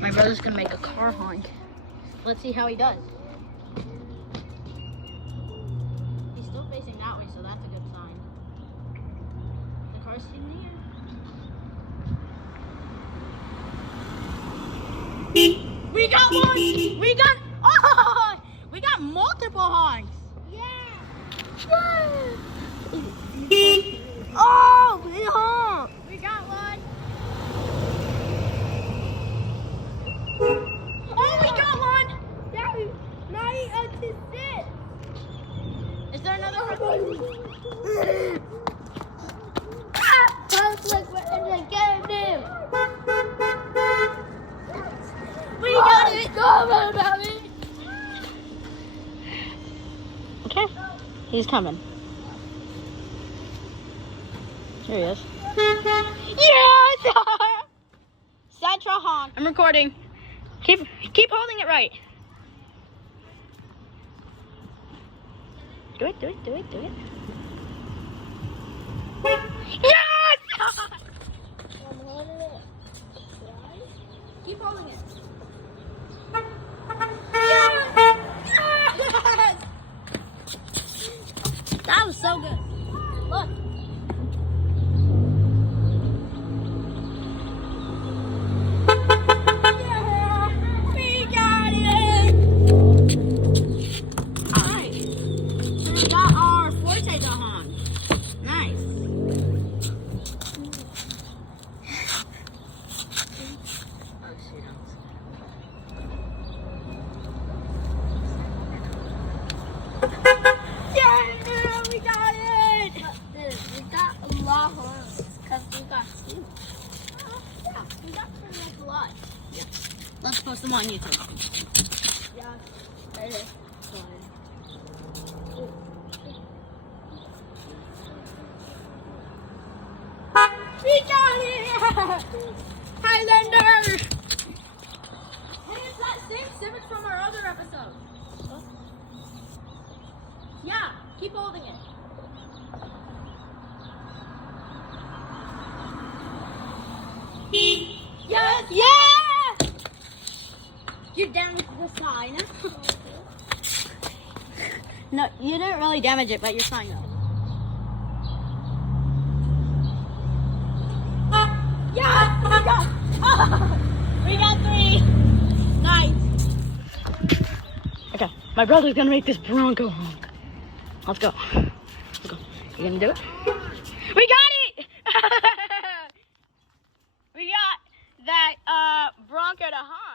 My brother's gonna make a car honk. Let's see how he does. He's still facing that way, so that's a good sign. The car's in the air. We got one! We got multiple honks! Yeah! Oh, we honked! We got one! Oh, we got one! Daddy, Maddie, to sit! Is there another one? Sounds like we're in the game. We got it! Come on, Daddy! Okay, he's coming. Here he is. Yes! Central honk. I'm recording. Keep holding it right. Do it. Yes! Keep holding it. That was so good. Look. Yeah, we got it. All right. So we got our forte to honk. Nice. Oh shoot. Yeah, we got it. We got a lot of holes because we got two. Yeah, we got pretty much a lot. Yeah. Let's post them on YouTube. Yeah, that is fun. We got it! Highlander! Hey, it's that same Civic from our other episode. Huh? Yeah, keep holding it. Yes! Yeah! You damaged the sign. No, you didn't really damage it, but you're fine though. Yeah! We got 3! Nice! Okay, my brother's gonna make this Bronco honk. Let's go. You gonna do it? We got it! We got that Bronco to honk.